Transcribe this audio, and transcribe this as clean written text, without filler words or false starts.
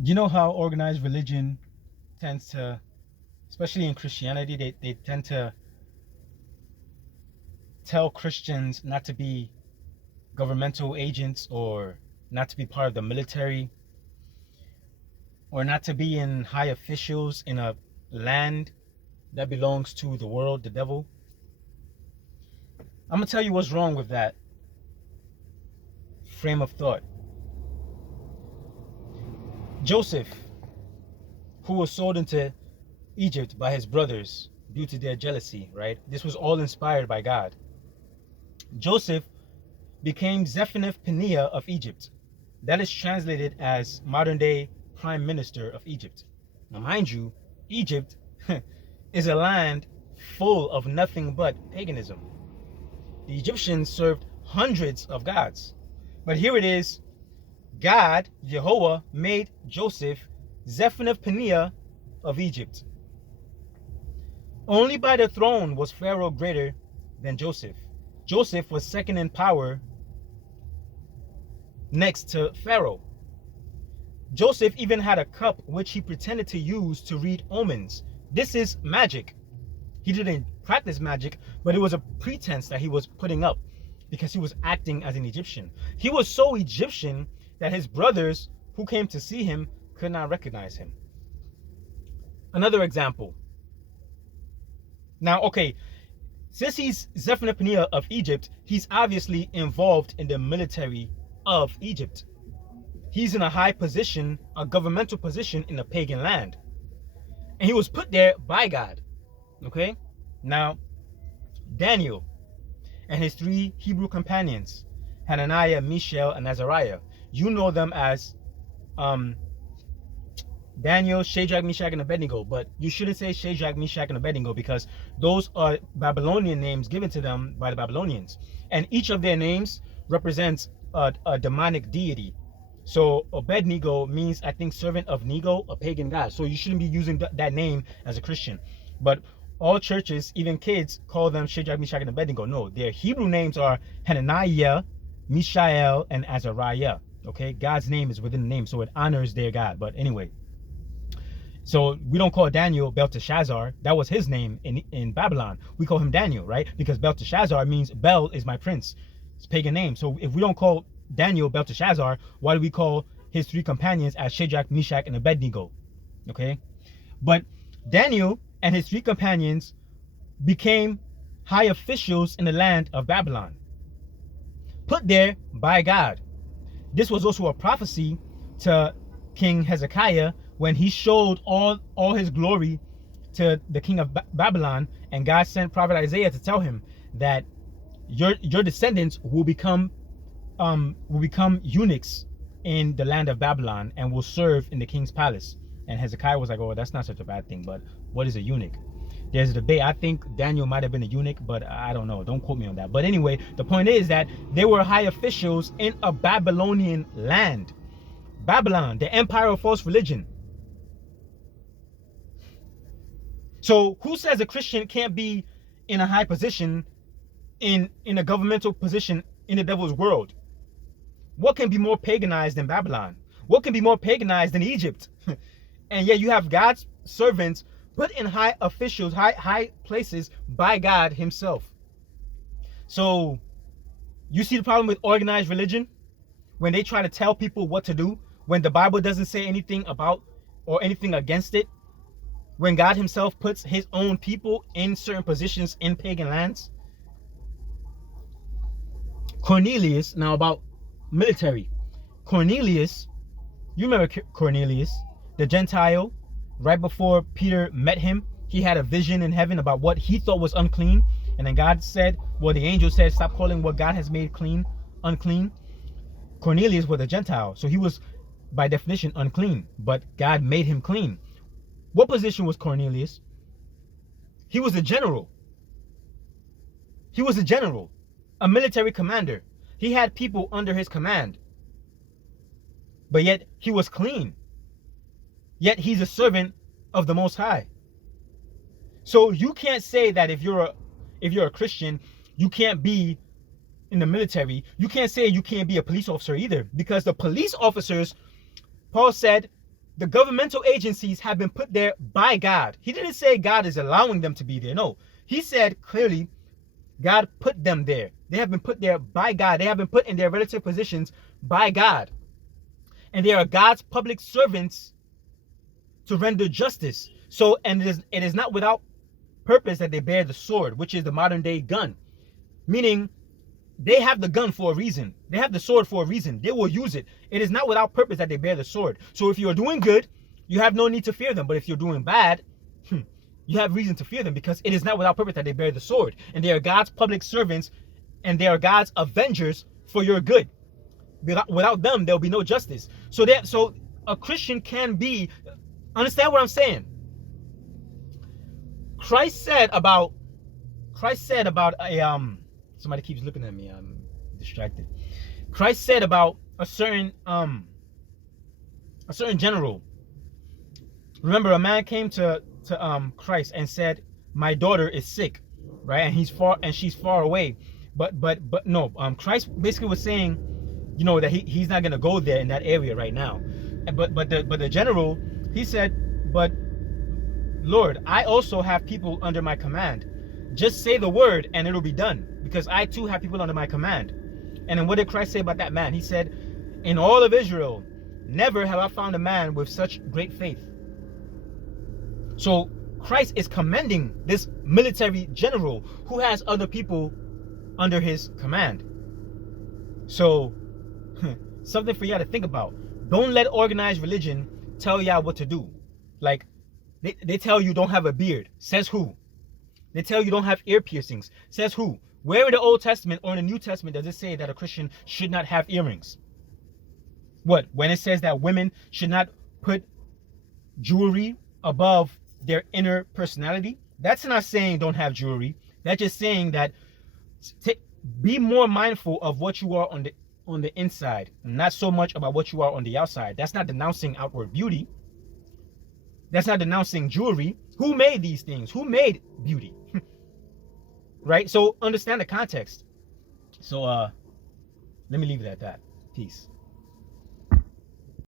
You know how organized religion tends to, especially in Christianity, they tend to tell Christians not to be governmental agents or not to be part of the military or not to be in high officials in a land that belongs to the world, the devil. I'm going to tell you what's wrong with that frame of thought. Joseph, who was sold into Egypt by his brothers due to their jealousy, right? This was all inspired by God. Joseph became Zephaniah of Egypt. That is translated as modern day prime minister of Egypt. Now, mind you, Egypt is a land full of nothing but paganism. The Egyptians served hundreds of gods. But here it is, God, Jehovah, made Joseph Zephaniah of Egypt. Only by the throne was Pharaoh greater than Joseph. Joseph was second in power next to Pharaoh. Joseph even had a cup which he pretended to use to read omens. This is magic. He didn't practice magic, but it was a pretense that he was putting up because he was acting as an Egyptian. He was so Egyptian that his brothers who came to see him could not recognize him. Another example. Now, okay, since he's Zephaniah of Egypt, he's obviously involved in the military of Egypt. He's in a high position, a governmental position in a pagan land. And he was put there by God. Okay? Now, Daniel and his three Hebrew companions, Hananiah, Mishael, and Azariah. You know them as Daniel, Shadrach, Meshach, and Abednego, but you shouldn't say Shadrach, Meshach, and Abednego because those are Babylonian names given to them by the Babylonians. And each of their names represents a demonic deity. So Abednego means, I think, servant of Nego, a pagan god. So you shouldn't be using that name as a Christian. But all churches, even kids, call them Shadrach, Meshach, and Abednego. No, their Hebrew names are Hananiah, Mishael, and Azariah. Okay, God's name is within the name, so it honors their God. But anyway, so we don't call Daniel Belteshazzar. That was his name in Babylon. We call him Daniel, right? Because Belteshazzar means Bel is my prince. It's a pagan name. So if we don't call Daniel Belteshazzar, why do we call his three companions as Shadrach, Meshach, and Abednego? Okay, but Daniel and his three companions became high officials in the land of Babylon, put there by God. This was also a prophecy to King Hezekiah when he showed all his glory to the king of Babylon, and God sent prophet Isaiah to tell him that your descendants will become eunuchs in the land of Babylon and will serve in the king's palace. And Hezekiah was like, oh, that's not such a bad thing, but what is a eunuch? There's a debate. I think Daniel might have been a eunuch, but I don't know. Don't quote me on that. But anyway, the point is that they were high officials in a Babylonian land. Babylon, the empire of false religion. So who says a Christian can't be in a high position in a governmental position in the devil's world? What can be more paganized than Babylon? What can be more paganized than Egypt? And yet you have God's servants put in high officials, high places by God himself. So you see the problem with organized religion? When they try to tell people what to do, when the Bible doesn't say anything about or anything against it, when God himself puts his own people in certain positions in pagan lands. Cornelius, now about military. Cornelius, you remember Cornelius, the Gentile, right before Peter met him, he had a vision in heaven about what he thought was unclean. And then God said, well, the angel said, stop calling what God has made clean, unclean. Cornelius was a Gentile, so he was by definition unclean, but God made him clean. What position was Cornelius? He was a general. He was a general, a military commander. He had people under his command. But yet he was clean. Yet he's a servant of the Most High. So you can't say that if you're a Christian, you can't be in the military. You can't say you can't be a police officer either, because the police officers, Paul said, The governmental agencies have been put there by God. He didn't say God is allowing them to be there. No, he said clearly God put them there. They have been put there by God. They have been put in their relative positions by God. And they are God's public servants to render justice. So, and it is not without purpose that they bear the sword, which is the modern day gun. Meaning, they have the gun for a reason. They have the sword for a reason. They will use it. It is not without purpose that they bear the sword. So if you're doing good, you have no need to fear them. But if you're doing bad, you have reason to fear them, because it is not without purpose that they bear the sword. And they are God's public servants, and they are God's avengers for your good. Without them, there will be no justice. So a Christian can be, understand what I'm saying? Christ said about a somebody keeps looking at me, I'm distracted. Christ said about a certain general. Remember, a man came to Christ and said, my daughter is sick, right? And she's far away. But no, Christ basically was saying, you know, that he's not gonna go there in that area right now. But the general, he said, but Lord, I also have people under my command. Just say the word and it'll be done, because I too have people under my command. And then what did Christ say about that man? He said, in all of Israel, never have I found a man with such great faith. So Christ is commending this military general who has other people under his command. So something for y'all to think about. Don't let organized religion tell y'all what to do. Like, they tell you don't have a beard. Says who? They tell you don't have ear piercings. Says who? Where in the Old Testament or in the New Testament does it say that a Christian should not have earrings? What? When it says that women should not put jewelry above their inner personality? That's not saying don't have jewelry. That's just saying that be more mindful of what you are on the inside, not so much about what you are on the outside. That's not denouncing outward beauty. That's not denouncing jewelry. Who made these things? Who made beauty? Right? So understand the context. So let me leave it at that. Peace.